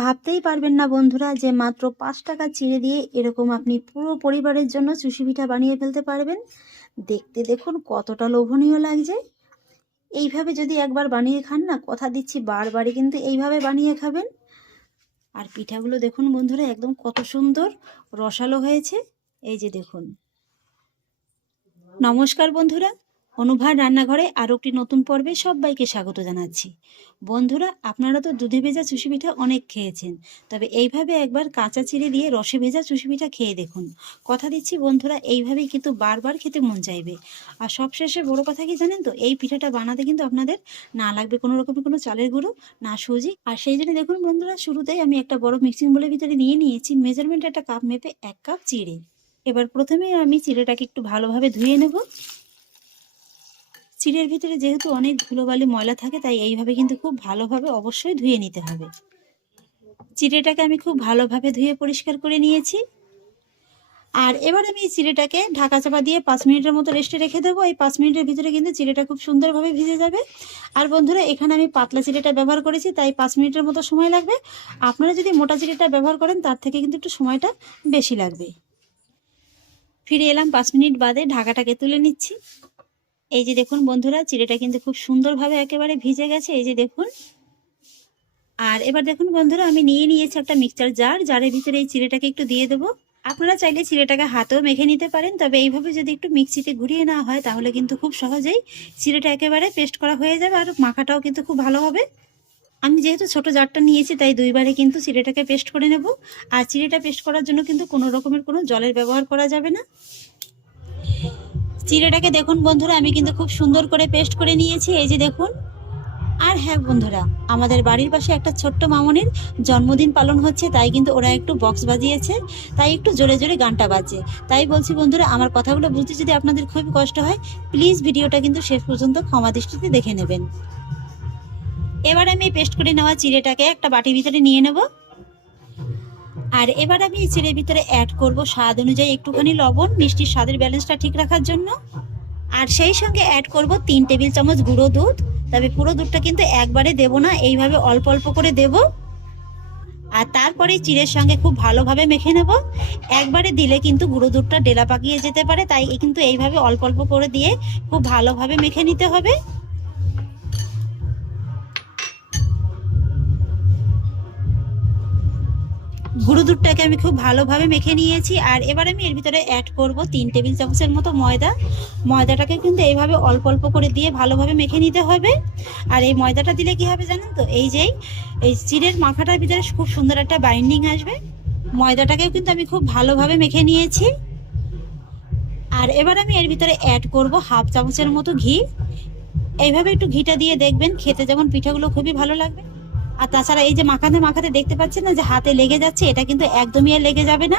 ভাবতেই পারবেন না বন্ধুরা যে মাত্র 5 টাকা চিড়ে দিয়ে এরকম আপনি পুরো পরিবারের জন্য চুষি পিঠা বানিয়ে ফেলতে পারবেন। দেখতে দেখুন কতটা লোভনীয় লাগছে। এইভাবে যদি একবার বানিয়ে খান না, কথা দিচ্ছি বারবারই কিন্তু এইভাবে বানিয়ে খাবেন। আর পিঠাগুলো দেখুন বন্ধুরা একদম কত সুন্দর রসালো হয়েছে। এই যে দেখুন। নমস্কার বন্ধুরা, অনুভার রান্নাঘরে আরও একটি নতুন পর্বে সবাইকে স্বাগত জানাচ্ছি। বন্ধুরা, আপনারা তো দুধে ভেজা চুষি পিঠা অনেক খেয়েছেন, তবে এইভাবে একবার কাঁচা চিড়ে দিয়ে রসে ভেজা চুষি পিঠা খেয়ে দেখুন। কথা দিচ্ছি বন্ধুরা, এইভাবেই কিন্তু বারবার খেতে মন চাইবে। আর সবশেষে বড় কথা কি জানেন তো, এই পিঠাটা বানাতে কিন্তু আপনাদের না লাগবে কোনো রকমের কোনো চালের গুঁড়ো, না সুজি। আর সেই জন্য দেখুন বন্ধুরা, শুরুতেই আমি একটা বড় মিক্সিং বোলের ভিতরে নিয়ে নিয়েছি মেজারমেন্ট একটা কাপ মেপে 1 কাপ চিড়ে। এবার প্রথমে আমি চিড়েটাকে একটু ভালোভাবে ধুয়ে নেব। চিড়ের ভিতরে যেহেতু অনেক ধুলোবালি ময়লা থাকে, তাই এইভাবে কিন্তু খুব ভালোভাবে অবশ্যই ধুয়ে নিতে হবে। চিড়েটাকে আমি খুব ভালোভাবে ধুয়ে পরিষ্কার করে নিয়েছি। আর এবার আমি এই চিড়েটাকে ঢাকা চাপা দিয়ে 5 মিনিটের মতো রেস্টে রেখে দেবো। এই 5 মিনিটের ভিতরে কিন্তু চিড়েটা খুব সুন্দরভাবে ভিজে যাবে। আর বন্ধুরা, এখানে আমি পাতলা চিড়েটা ব্যবহার করেছি, তাই 5 মিনিটের মতো সময় লাগবে। আপনারা যদি মোটা চিড়েটা ব্যবহার করেন, তার থেকে কিন্তু একটু সময়টা বেশি লাগবে। ফিরে এলাম 5 মিনিট বাদে, ঢাকাটাকে তুলে নিচ্ছি। এই যে দেখুন বন্ধুরা, চিড়েটা কিন্তু খুব সুন্দরভাবে একেবারে ভিজে গেছে, এই যে দেখুন। আর এবার দেখুন বন্ধুরা, আমি নিয়ে নিয়েছি একটা মিক্সচার জার। জারের ভিতরে এই চিড়েটাকে একটু দিয়ে দেবো। আপনারা চাইলে চিড়েটাকে হাতেও মেখে নিতে পারেন, তবে এইভাবে যদি একটু মিক্সিতে ঘুরিয়ে নেওয়া হয়, তাহলে কিন্তু খুব সহজেই চিড়েটা একেবারে পেস্ট করা হয়ে যাবে, আর মাখাটাও কিন্তু খুব ভালো হবে। আমি যেহেতু ছোট জারটা নিয়েছি, তাই দুইবারে কিন্তু চিড়েটাকে পেস্ট করে নেব। আর চিড়েটা পেস্ট করার জন্য কিন্তু কোনো রকমের কোনো জলের ব্যবহার করা যাবে না। চিড়েটাকে দেখুন বন্ধুরা, আমি কিন্তু খুব সুন্দর করে পেস্ট করে নিয়েছি, এই যে দেখুন। আর হ্যাঁ বন্ধুরা, আমাদের বাড়ির পাশে একটা ছোট্ট মামনির জন্মদিন পালন হচ্ছে, তাই কিন্তু ওরা একটু বক্স বাজিয়েছে, তাই একটু জোরে জোরে গানটা বাজে। তাই বলছি বন্ধুরা, আমার কথাগুলো বুঝতে যদি আপনাদের খুবই কষ্ট হয়, প্লিজ ভিডিওটা কিন্তু শেষ পর্যন্ত ক্ষমা দৃষ্টিতে দেখে নেবেন। এবার আমি পেস্ট করে নেওয়া চিড়েটাকে একটা বাটির ভিতরে নিয়ে নেব। আর এবার আমি এই চিড়ের ভিতরে অ্যাড করব স্বাদ অনুযায়ী একটুখানি লবণ, মিষ্টির স্বাদের ব্যালেন্সটা ঠিক রাখার জন্য। আর সেই সঙ্গে অ্যাড করব 3 টেবিল চামচ গুঁড়ো দুধ। তবে পুরো দুধটা কিন্তু একবারে দেব না, এইভাবে অল্প অল্প করে দেব। আর তারপরে চিড়ের সঙ্গে খুব ভালোভাবে মেখে নেব। একবারে দিলে কিন্তু গুঁড়ো দুধটা ডেলা পাকিয়ে যেতে পারে, তাই কিন্তু এইভাবে অল্প অল্প করে দিয়ে খুব ভালোভাবে মেখে নিতে হবে। গুঁড়ো দুধটাকে আমি খুব ভালোভাবে মেখে নিয়েছি। আর এবার আমি এর ভিতরে অ্যাড করব 3 টেবিল চামচের মতো ময়দা। ময়দাটাকে কিন্তু এইভাবে অল্প অল্প করে দিয়ে ভালোভাবে মেখে নিতে হবে। আর এই ময়দাটা দিলে কি হবে জানেন তো, এই চিড়ের মাখাটার ভিতরে খুব সুন্দর একটা বাইন্ডিং আসবে। ময়দাটাকেও কিন্তু আমি খুব ভালোভাবে মেখে নিয়েছি। আর এবার আমি এর ভিতরে অ্যাড করব 1/2 চামচের মতো ঘি। এইভাবে একটু ঘিটা দিয়ে দেখবেন, খেতে যেমন পিঠাগুলো খুবই ভালো লাগবে। আর তাছাড়া এই যে মাখাতে মাখাতে দেখতে পাচ্ছেন না যে হাতে লেগে যাচ্ছে, এটা কিন্তু একদমই আর লেগে যাবে না।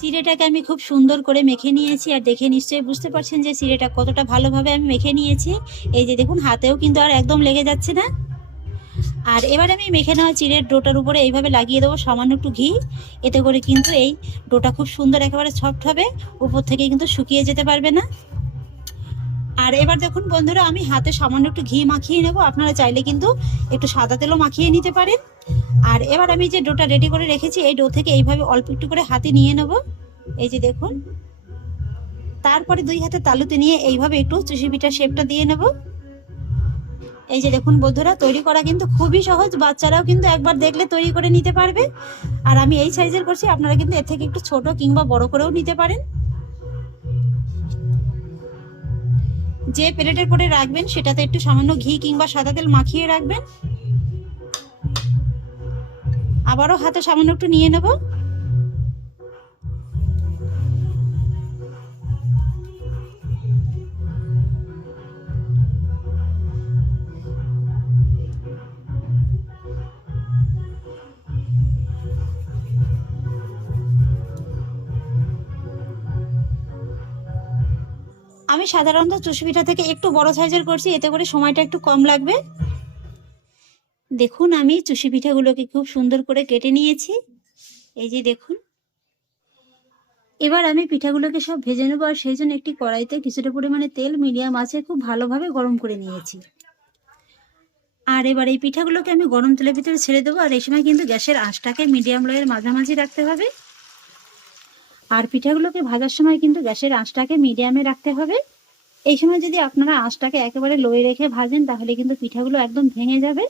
চিড়েটাকে আমি খুব সুন্দর করে মেখে নিয়েছি, আর দেখে নিশ্চয়ই বুঝতে পারছেন যে চিড়েটা কতটা ভালোভাবে আমি মেখে নিয়েছি। এই যে দেখুন, হাতেও কিন্তু আর একদম লেগে যাচ্ছে না। আর এবার আমি মেখে নেওয়া চিড়ের ডোটার উপরে এইভাবে লাগিয়ে দেবো সামান্য একটু ঘি। এতে করে কিন্তু এই ডোটা খুব সুন্দর একেবারে সফট হবে, উপর থেকে কিন্তু শুকিয়ে যেতে পারবে না। আর এবার দেখুন বন্ধুরা, আমি হাতে সামান্য একটু ঘি মাখিয়ে নেব। আপনারা চাইলে কিন্তু একটু সাদা তেলও মাখিয়ে নিতে পারেন। আর এবার আমি যে ডোটা রেডি করে রেখেছি, এই ডো থেকে এইভাবে অল্প একটু করে হাতে নিয়ে নেব, এই যে দেখুন। তারপরে 2 হাতে তালুতে নিয়ে এইভাবে একটু চুষি পিঠার শেপটা দিয়ে নেব। এই যে দেখুন বন্ধুরা, তৈরি করা কিন্তু খুবই সহজ, বাচ্চারাও কিন্তু একবার দেখলে তৈরি করে নিতে পারবে। আর আমি এই সাইজের করছি, আপনারা কিন্তু এর থেকে একটু ছোট কিংবা বড় করেও নিতে পারেন। যে প্লেটের পরে রাখবেন, সেটাতে একটু সামান্য ঘি কিংবা সাদা তেল মাখিয়ে রাখবেন। আবারও হাতে সামান্য একটু নিয়ে নেব। আমি সাধারণত চুষি পিঠা থেকে একটু বড় সাইজের করছি, এতে করে সময়টা একটু কম লাগবে। দেখুন, আমি চুষি পিঠাগুলোকে খুব সুন্দর করে কেটে নিয়েছি, এই যে দেখুন। এবার আমি পিঠাগুলোকে সব ভেজে নেবো, আর সেই জন্য একটি কড়াইতে কিছুটা পরিমাণে তেল মিডিয়াম আঁচে খুব ভালোভাবে গরম করে নিয়েছি। আর এবার এই পিঠাগুলোকে আমি গরম তেলের ভিতরে ছেড়ে দেবো। আর এই সময় কিন্তু গ্যাসের আঁচটাকে মিডিয়াম লোয়ের মাঝামাঝি রাখতে হবে। আর পিঠাগুলোকে ভাজার সময় কিন্তু গ্যাসের আঁচটাকে মিডিয়ামে রাখতে হবে। এই সময় যদি আপনারা আঁচটাকে একেবারে লোয়ে রেখে ভাজেন তাহলে কিন্তু পিঠাগুলো একদম ভেঙে যাবে।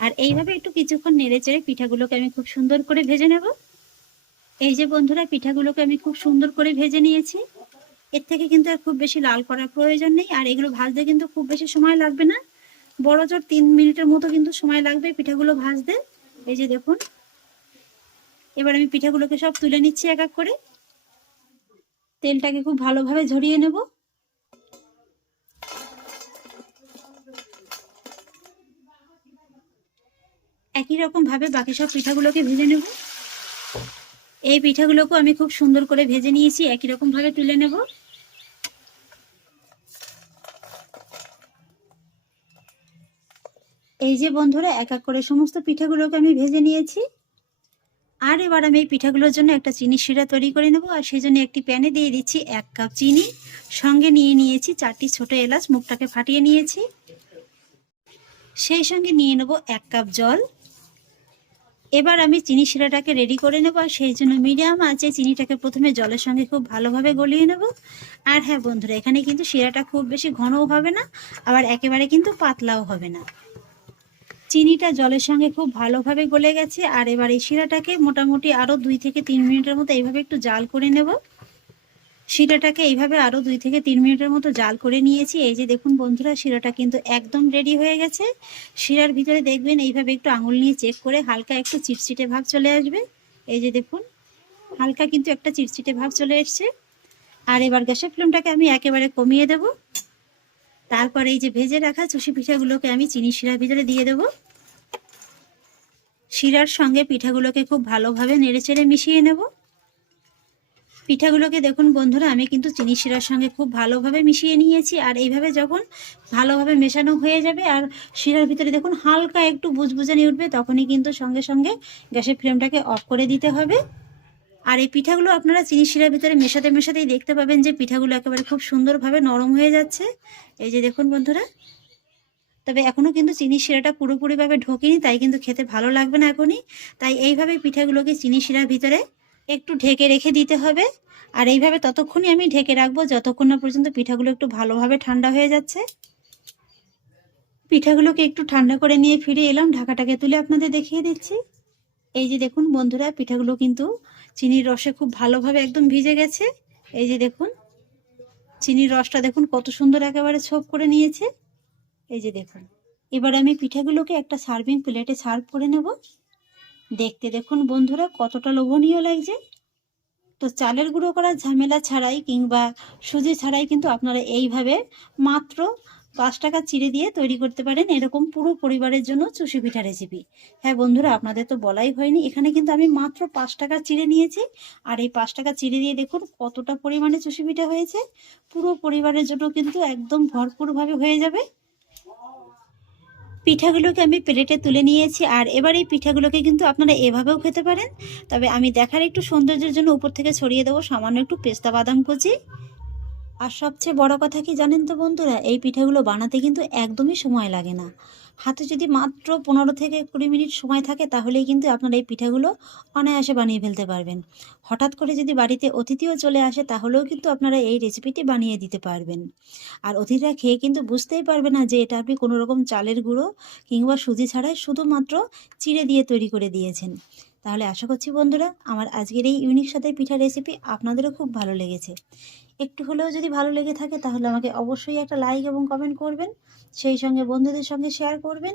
আর এইভাবে একটু কিছুক্ষণ নেড়ে চেড়ে পিঠাগুলোকে আমি খুব সুন্দর করে ভেজে নেব। এই যে বন্ধুরা, পিঠাগুলোকে আমি খুব সুন্দর করে ভেজে নিয়েছি। এর থেকে কিন্তু আর খুব বেশি লাল করার প্রয়োজন নেই। আর এগুলো ভাজতে কিন্তু খুব বেশি সময় লাগবে না, বড় জোর 3 মিনিটের মতো কিন্তু সময় লাগবে পিঠাগুলো ভাজতে। এই যে দেখুন, এবার আমি পিঠাগুলোকে সব তুলে নিচ্ছি এক এক করে। তেলটাকে খুব ভালোভাবে ঝরিয়ে নেব। একই রকম ভাবে বাকি সব পিঠাগুলোকে ভেজে নেব। এই পিঠাগুলোকে আমি খুব সুন্দর করে ভেজে নিয়েছি, একই রকম ভাবে তুলে নেব। এই যে বন্ধুরা, এক এক করে সমস্ত পিঠাগুলোকে আমি ভেজে নিয়েছি। আর এবার আমি এই পিঠাগুলোর জন্য একটা চিনি শিরা তৈরি করে নেব। আর সেই জন্য একটি প্যানে দিয়ে দিচ্ছি 1 কাপ চিনি, সঙ্গে নিয়ে নিয়েছি 4টি ছোট এলাচ, মুখটাকে ফাটিয়ে নিয়েছি। সেই সঙ্গে নিয়ে নেব 1 কাপ জল। এবার আমি চিনি শিরাটাকে রেডি করে নেব। আর সেই জন্য মিডিয়াম আঁচে চিনিটাকে প্রথমে জলের সঙ্গে খুব ভালোভাবে গলিয়ে নেব। আর হ্যাঁ বন্ধুরা, এখানে কিন্তু শিরাটা খুব বেশি ঘনও হবে না, আবার একেবারে কিন্তু পাতলাও হবে না। চিনিটা জলের সঙ্গে খুব ভালোভাবে গলে গেছে। আর এবার এই শিরাটাকে মোটামুটি আরও 2 থেকে 3 মিনিটের মতো এইভাবে একটু জাল করে নেব। শিরাটাকে এইভাবে আরও 2 থেকে 3 মিনিটের মতো জাল করে নিয়েছি। এই যে দেখুন বন্ধুরা, শিরাটা কিন্তু একদম রেডি হয়ে গেছে। শিরার ভিতরে দেখবেন এইভাবে একটু আঙুল নিয়ে চেক করে হালকা একটু চিটচিটে ভাব চলে আসবে। এই যে দেখুন, হালকা কিন্তু একটা চিটচিটে ভাব চলে এসছে। আর এবার গ্যাসের ফ্লেমটাকে আমি একেবারে কমিয়ে দেব। তারপর এই যে ভেজে রাখা চুষি পিঠাগুলোকে আমি চিনি শিরার ভিতরে দিয়ে দেব। শিরার সঙ্গে পিঠাগুলোকে খুব ভালোভাবে নেড়েচেড়ে মিশিয়ে নেব। পিঠাগুলোকে দেখুন বন্ধুরা, আমি কিন্তু চিনি শিরার সঙ্গে খুব ভালোভাবে মিশিয়ে নিয়েছি। আর এইভাবে যখন ভালোভাবে মেশানো হয়ে যাবে আর শিরার ভিতরে দেখুন হালকা একটু বুজবুজানি উঠবে, তখনই কিন্তু সঙ্গে সঙ্গে গ্যাসের ফ্লেমটাকে অফ করে দিতে হবে। আর এই পিঠাগুলো আপনারা চিনি শিরার ভিতরে মেশাতে মেশাতেই দেখতে পাবেন যে পিঠাগুলো একেবারে খুব সুন্দরভাবে নরম হয়ে যাচ্ছে। এই যে দেখুন বন্ধুরা, তবে এখনও কিন্তু চিনি শিরাটা পুরোপুরিভাবে ঢোকেনি, তাই কিন্তু খেতে ভালো লাগবে না এখনই। তাই এইভাবে পিঠাগুলোকে চিনি শিরার ভিতরে একটু ঢেকে রেখে দিতে হবে। আর এইভাবে ততক্ষণই আমি ঢেকে রাখবো যতক্ষণ না পর্যন্ত পিঠাগুলো একটু ভালোভাবে ঠান্ডা হয়ে যাচ্ছে। পিঠাগুলোকে একটু ঠান্ডা করে নিয়ে ফিরে এলাম, ঢাকাটাকে তুলে আপনাদের দেখিয়ে দিচ্ছি। এই যে দেখুন বন্ধুরা, পিঠাগুলো কিন্তু চিনির রসে খুব ভালোভাবে একদম ভিজে গেছে। এই যে দেখুন, চিনির রসটা দেখুন কত সুন্দর একেবারে ছোপ করে নিয়েছে। এই যে দেখুন, এবার আমি পিঠাগুলোকে একটা সার্ভিং প্লেটে সার্ভ করে নেব। দেখতে দেখুন বন্ধুরা কতটা লোভনীয় লাগছে। তো চালের গুঁড়ো করার ঝামেলা ছাড়াই কিংবা সুজি ছাড়াই কিন্তু আপনারা এইভাবে মাত্র 5 টাকা চিড়ে দিয়ে তৈরি করতে পারেন এরকম পুরো পরিবারের জন্য চুষি পিঠা রেসিপি। হ্যাঁ বন্ধুরা, আপনাদের তো বলাই হয়নি, এখানে কিন্তু আমি মাত্র 5 টাকা চিড়ে নিয়েছি। আর এই 5 টাকা চিড়ে দিয়ে দেখুন কতটা পরিমাণে চুষি পিঠা হয়েছে। পুরো পরিবারের জন্য কিন্তু একদম ভরপুরভাবে হয়ে যাবে। পিঠাগুলোকে আমি প্লেটে তুলে নিয়েছি। আর এবার এই পিঠাগুলোকে কিন্তু আপনারা এভাবেও খেতে পারেন, তবে আমি দেখার একটু সৌন্দর্যের জন্য উপর থেকে ছড়িয়ে দেবো সামান্য একটু পেস্তা বাদাম কুচি। আর সবচেয়ে বড় কথা কি জানেন তো বন্ধুরা, এই পিঠাগুলো বানাতে কিন্তু একদমই সময় লাগে না। হাতে যদি মাত্র 15 থেকে 20 মিনিট সময় থাকে তাহলেই কিন্তু আপনারা এই পিঠাগুলো অনায়াসে বানিয়ে ফেলতে পারবেন। হঠাৎ করে যদি বাড়িতে অতিথিও চলে আসে তাহলেও কিন্তু আপনারা এই রেসিপিটি বানিয়ে দিতে পারবেন। আর অতিথিরা খেয়ে কিন্তু বুঝতেই পারবে না যে এটা আপনি কোনো রকম চালের গুঁড়ো কিংবা সুজি ছাড়াই শুধুমাত্র চিড়ে দিয়ে তৈরি করে দিয়েছেন। তাহলে আশা করছি বন্ধুরা, আমার আজকের এই ইউনিক স্বাদের পিঠা রেসিপি আপনাদেরও খুব ভালো লেগেছে। একটু হলেও যদি ভালো লেগে থাকে তাহলে আমাকে অবশ্যই একটা লাইক এবং কমেন্ট করবেন, সেই সঙ্গে বন্ধুদের সঙ্গে শেয়ার করবেন।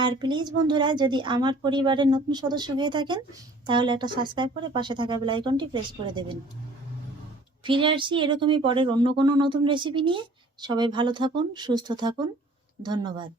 আর প্লিজ বন্ধুরা, যদি আমার পরিবারের নতুন সদস্য হয়ে থাকেন তাহলে একটা সাবস্ক্রাইব করে পাশে থাকা বেল আইকনটি প্রেস করে দেবেন। ফিরে আসছি এরকমই পরের অন্য কোনো নতুন রেসিপি নিয়ে। সবাই ভালো থাকুন, সুস্থ থাকুন। ধন্যবাদ।